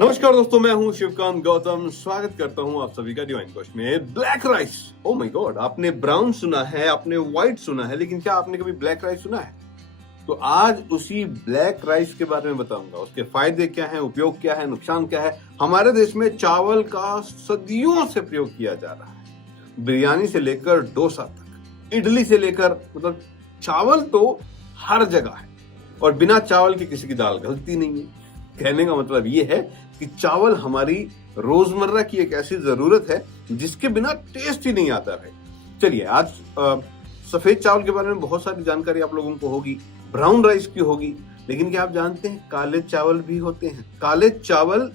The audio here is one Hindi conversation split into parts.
नमस्कार दोस्तों, मैं हूं शिवकांत गौतम। स्वागत करता हूं आप सभी का डिवाइन कोश में। Black rice, oh my God, आपने ब्राउन सुना है, आपने व्हाइट सुना है, लेकिन क्या आपने कभी ब्लैक राइस सुना है? तो आज उसी ब्लैक राइस के बारे में बताऊंगा। उसके फायदे क्या हैं, उपयोग क्या है, नुकसान क्या है। हमारे देश में चावल का सदियों से प्रयोग किया जा रहा है, बिरयानी से लेकर डोसा तक, इडली से लेकर, मतलब चावल तो हर जगह है और बिना चावल के किसी की दाल गलती नहीं है। कहने का मतलब ये है कि चावल हमारी रोजमर्रा की एक ऐसी जरूरत है जिसके बिना टेस्ट ही नहीं आता है। चलिए, आज सफेद चावल के बारे में बहुत सारी जानकारी आप लोगों को होगी, ब्राउन राइस की होगी, लेकिन क्या आप जानते हैं काले चावल भी होते हैं? काले चावल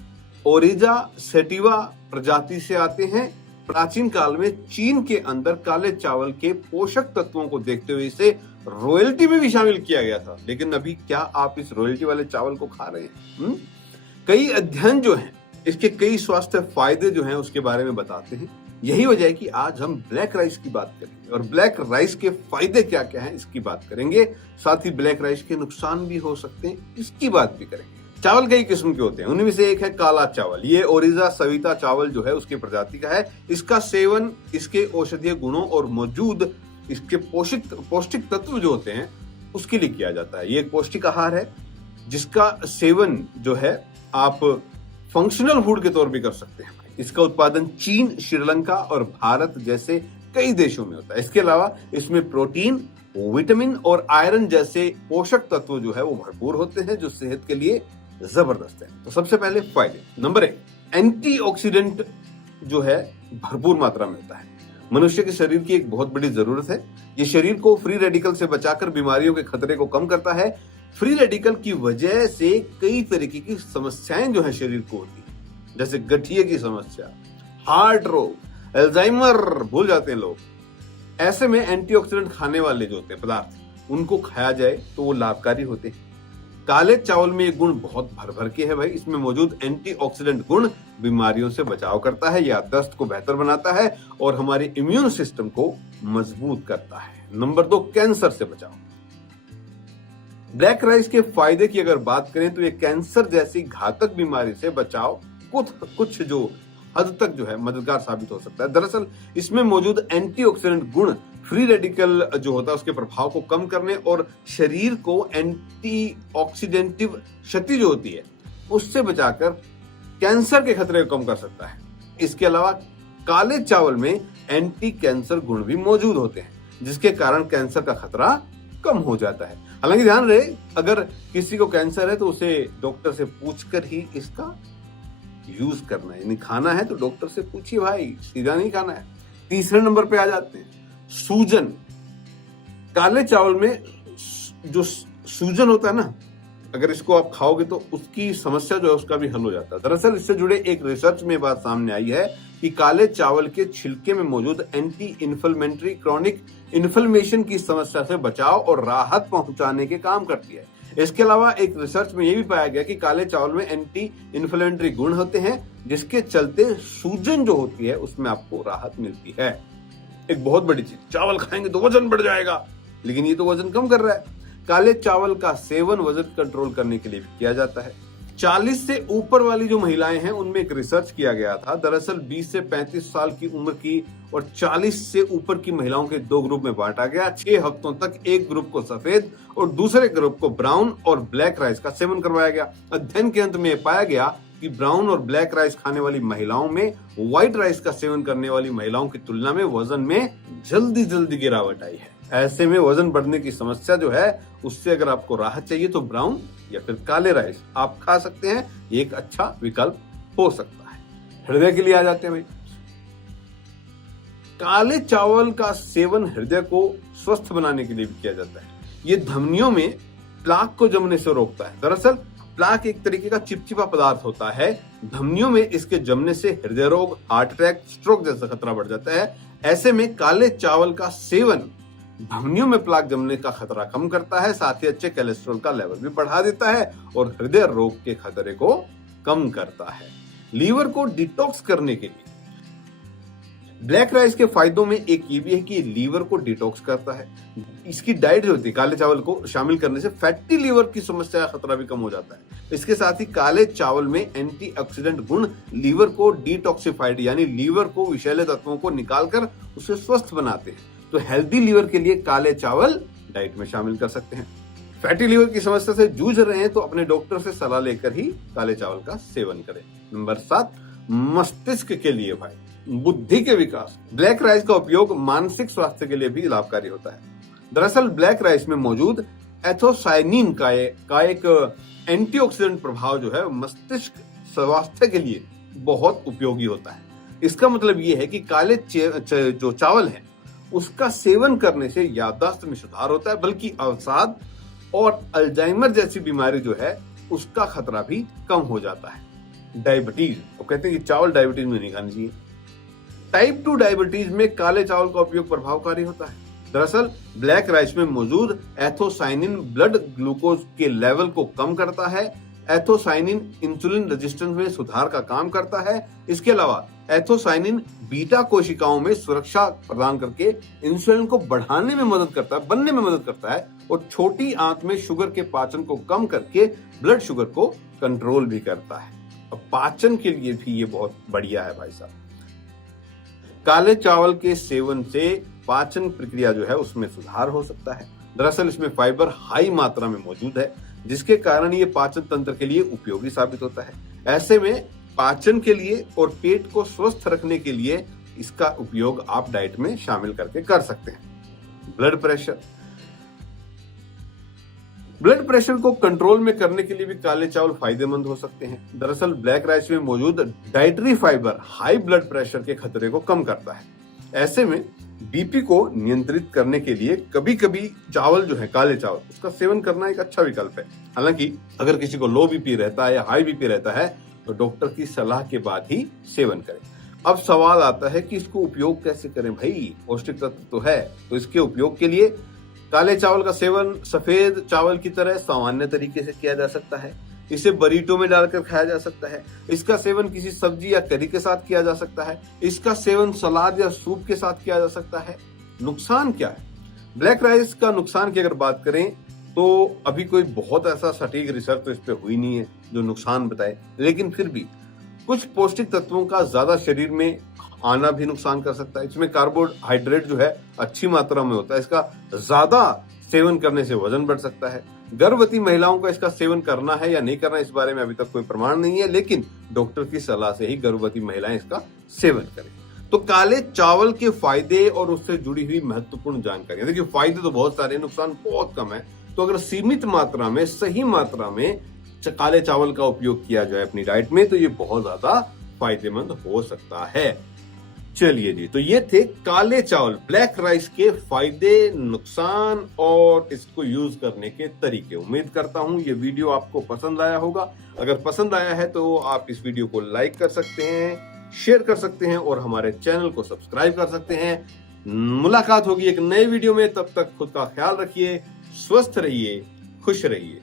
ओरिजा सेटिवा प्रजाति से आते हैं। प्राचीन काल में चीन के अंदर काले चावल के पोषक तत्वों को देखते हुए इसे रॉयल्टी में भी शामिल किया गया था। लेकिन अभी क्या आप इस रॉयल्टी वाले चावल को खा रहे हैं? कई अध्ययन जो हैं, इसके कई स्वास्थ्य फायदे जो हैं उसके बारे में बताते हैं। यही वजह है कि आज हम ब्लैक राइस की बात करेंगे और ब्लैक राइस के फायदे क्या क्या हैं इसकी बात करेंगे। साथ ही ब्लैक राइस के नुकसान भी हो सकते हैं, इसकी बात भी करेंगे। चावल कई किस्म के होते हैं, उनमें से एक है काला चावल। ये ओरिजा सविता चावल जो है उसकी प्रजाति का है। इसका सेवन इसके औषधीय गुणों और मौजूद इसके पौष्टिक तत्व जो होते हैं उसके लिए किया जाता है। ये एक पौष्टिक आहार है जिसका सेवन जो है आप फंक्शनल फूड के तौर पे कर सकते हैं। इसका उत्पादन चीन, श्रीलंका और भारत जैसे कई देशों में होता है। इसके अलावा इसमें प्रोटीन, विटामिन और आयरन जैसे पोषक तत्व जो है वो भरपूर होते हैं, जो सेहत के लिए जबरदस्त है। तो सबसे पहले फायदे, नंबर 1, एंटीऑक्सीडेंट जो है भरपूर मात्रा में होता है। मनुष्य के शरीर की एक बहुत बड़ी जरूरत है। ये शरीर को फ्री रेडिकल से बचाकर बीमारियों के खतरे को कम करता है। फ्री रेडिकल की वजह से कई तरीके की समस्याएं जो है शरीर को होती है, जैसे गठिए की समस्या, हार्ट रोग, अल्जाइमर, भूल जाते हैं लोग। ऐसे में एंटीऑक्सीडेंट खाने वाले जो होते हैं पदार्थ, उनको खाया जाए तो वो लाभकारी होते हैं। काले चावल में ये गुण बहुत भर भर के है भाई। इसमें मौजूद एंटीऑक्सीडेंट गुण बीमारियों से बचाव करता है, याददाश्त को बेहतर बनाता है और हमारे इम्यून सिस्टम को मजबूत करता है। नंबर 2, कैंसर से बचाव। ब्लैक राइस के फायदे की अगर बात करें तो ये कैंसर जैसी घातक बीमारी से बचाव कुछ जो हद तक जो है मददगार साबित हो सकता है। दरअसल इसमें मौजूद एंटीऑक्सीडेंट गुण फ्री रेडिकल जो होता है उसके प्रभाव को कम करने और शरीर को एंटीऑक्सीडेंटिव शक्ति जो होती है उससे बचाकर कैंसर के खतरे को कम कर सकता है। इसके अलावा काले चावल में एंटी कैंसर गुण भी मौजूद होते हैं, जिसके कारण कैंसर का खतरा कम हो जाता है। हालांकि ध्यान रहे, अगर किसी को कैंसर है तो उसे डॉक्टर से पूछकर ही इसका यूज करना है, यानी खाना है तो डॉक्टर से पूछिए भाई, सीधा नहीं खाना है। तीसरे नंबर पे आ जाते हैं सूजन। काले चावल में जो सूजन होता है ना, अगर इसको आप खाओगे तो उसकी समस्या जो है उसका भी हल हो जाता है। दरअसल इससे जुड़े एक रिसर्च में बात सामने आई है कि काले चावल के छिलके में मौजूद एंटी इन्फ्लेमेटरी क्रॉनिक इन्फ्लेमेशन की समस्या से बचाव और राहत पहुंचाने के काम करती है। इसके अलावा एक रिसर्च में यह भी पाया गया कि काले चावल में एंटी इन्फ्लेमेटरी गुण होते हैं, जिसके चलते सूजन जो होती है उसमें आपको राहत मिलती है। एक बहुत बड़ी चीज, चावल खाएंगे तो वजन बढ़ जाएगा, लेकिन ये तो वजन कम कर रहा है। काले चावल का सेवन वजन कंट्रोल करने के लिए भी किया जाता है। 40 से ऊपर वाली जो महिलाएं हैं उनमें एक रिसर्च किया गया था। दरअसल 20 से 35 साल की उम्र की और 40 से ऊपर की महिलाओं के 2 ग्रुप में बांटा गया। 6 हफ्तों तक एक ग्रुप को सफेद और दूसरे ग्रुप को ब्राउन और ब्लैक राइस का सेवन करवाया गया। अध्ययन के अंत में पाया गया कि ब्राउन और ब्लैक राइस खाने वाली महिलाओं में व्हाइट राइस का सेवन करने वाली महिलाओं की तुलना में वजन में जल्दी गिरावट आई है। ऐसे में वजन बढ़ने की समस्या जो है उससे अगर आपको राहत चाहिए तो ब्राउन या फिर काले राइस आप खा सकते हैं। ये एक अच्छा विकल्प हो सकता है। हृदय के लिए आ जाते हैं भाई। काले चावल का सेवन हृदय को स्वस्थ बनाने के लिए भी किया जाता है। ये धमनियों में प्लाक को जमने से रोकता है। दरअसल प्लाक एक तरीके का चिपचिपा पदार्थ होता है। धमनियों में इसके जमने से हृदय रोग, हार्ट अटैक, स्ट्रोक जैसा खतरा बढ़ जाता है। ऐसे में काले चावल का सेवन धमनियों में प्लाक जमने का खतरा कम करता है, साथ ही अच्छे कोलेस्ट्रॉल का लेवल भी बढ़ा देता है और हृदय रोग के खतरे को कम करता है। लीवर को डिटॉक्स करने के लिए ब्लैक राइस के फायदों में एक ये भी है कि लीवर को डिटॉक्स करता है। इसकी डाइट जो होती है, काले चावल को शामिल करने से फैटी लीवर की समस्या का खतरा भी कम हो जाता है। इसके साथ ही काले चावल में एंटीऑक्सीडेंट गुण लीवर को डिटॉक्सिफाइड यानी लीवर को विषैले तत्वों को निकालकर उसे स्वस्थ बनाते हैं। तो हेल्दी लीवर के लिए काले चावल डाइट में शामिल कर सकते हैं। फैटी लीवर की समस्या से जूझ रहे हैं तो अपने डॉक्टर से सलाह लेकर ही काले चावल का सेवन करें। नंबर 7, मस्तिष्क के लिए भाई, बुद्धि के विकास। ब्लैक राइस का उपयोग मानसिक स्वास्थ्य के लिए भी लाभकारी होता है। दरअसल ब्लैक राइस में मौजूद एथोसाइनिन का एक एंटीऑक्सीडेंट प्रभाव जो है मस्तिष्क स्वास्थ्य के लिए बहुत उपयोगी होता है। इसका मतलब ये है कि काले जो चावल है उसका सेवन करने से याददाश्त में सुधार होता है, बल्कि अवसाद और अल्जाइमर जैसी बीमारी जो है उसका खतरा भी कम हो जाता है। डायबिटीज, तो कहते हैं कि चावल डायबिटीज में नहीं खानी चाहिए। टाइप 2 डायबिटीज में काले चावल का उपयोग प्रभावकारी होता है। दरअसल ब्लैक राइस में मौजूद एथोसाइनिन ब्लड ग्लूकोज के लेवल को कम करता है। एथोसाइनिन इंसुलिन रेजिस्टेंस में सुधार का काम करता है। इसके अलावा एथोसाइनिन बीटा कोशिकाओं में सुरक्षा प्रदान करके इंसुलिन को बनने में मदद करता है और छोटी आंत में शुगर के पाचन को कम करके ब्लड शुगर को कंट्रोल भी करता है। अब पाचन के लिए भी ये बहुत बढ़िया है भाई साहब। काले चावल के सेवन से पाचन प्रक्रिया जो है उसमें सुधार हो सकता है। दरअसल इसमें फाइबर हाई मात्रा में मौजूद है, जिसके कारण ये पाचन तंत्र के लिए उपयोगी साबित होता है। ऐसे में पाचन के लिए और पेट को स्वस्थ रखने के लिए इसका उपयोग आप डाइट में शामिल करके कर सकते हैं। ब्लड प्रेशर को कंट्रोल में करने के लिए भी काले चावल फायदेमंद हो सकते हैं। दरअसल ब्लैक राइस में मौजूद dietary fibre high blood pressure के खतरे को कम करता है। ऐसे में बीपी को नियंत्रित करने के लिए कभी कभी चावल जो है काले चावल उसका सेवन करना एक अच्छा विकल्प है। हालांकि अगर किसी को लो बीपी रहता है या हाई बीपी रहता है तो डॉक्टर की सलाह के बाद ही सेवन करें। अब सवाल आता है कि इसको उपयोग कैसे करें भाई, पौष्टिक तत्व तो है। तो इसके उपयोग के लिए काले चावल का सेवन सफेद चावल की तरह सामान्य तरीके से किया जा सकता है। इसे बरीटो में डालकर खाया जा सकता है। इसका सेवन किसी सब्जी या करी के साथ किया जा सकता है। इसका सेवन सलाद या सूप के साथ किया जा सकता है। नुकसान क्या है? ब्लैक राइस का नुकसान की अगर बात करें तो अभी कोई बहुत ऐसा सटीक रिसर्च तो इस पे हुई नहीं है जो नुकसान बताए, लेकिन फिर भी कुछ पौष्टिक तत्वों का ज्यादा शरीर में आना भी नुकसान कर सकता है। इसमें कार्बोहाइड्रेट जो है अच्छी मात्रा में होता है। इसका ज्यादा सेवन करने से वजन बढ़ सकता है। गर्भवती महिलाओं का इसका सेवन करना है या नहीं करना, इस बारे में अभी तक कोई प्रमाण नहीं है, लेकिन डॉक्टर की सलाह से ही गर्भवती महिलाएं इसका सेवन करें। तो काले चावल के फायदे और उससे जुड़ी हुई महत्वपूर्ण जानकारी, देखिए फायदे तो बहुत सारे, नुकसान बहुत कम है। तो अगर सीमित मात्रा में, सही मात्रा में काले चावल का उपयोग किया जाए अपनी डाइट में तो ये बहुत ज्यादा फायदेमंद हो सकता है। चलिए जी, तो ये थे काले चावल ब्लैक राइस के फायदे, नुकसान और इसको यूज करने के तरीके। उम्मीद करता हूं ये वीडियो आपको पसंद आया होगा। अगर पसंद आया है तो आप इस वीडियो को लाइक कर सकते हैं, शेयर कर सकते हैं और हमारे चैनल को सब्सक्राइब कर सकते हैं। मुलाकात होगी एक नए वीडियो में, तब तक खुद का ख्याल रखिए, स्वस्थ रहिए, खुश रहिए।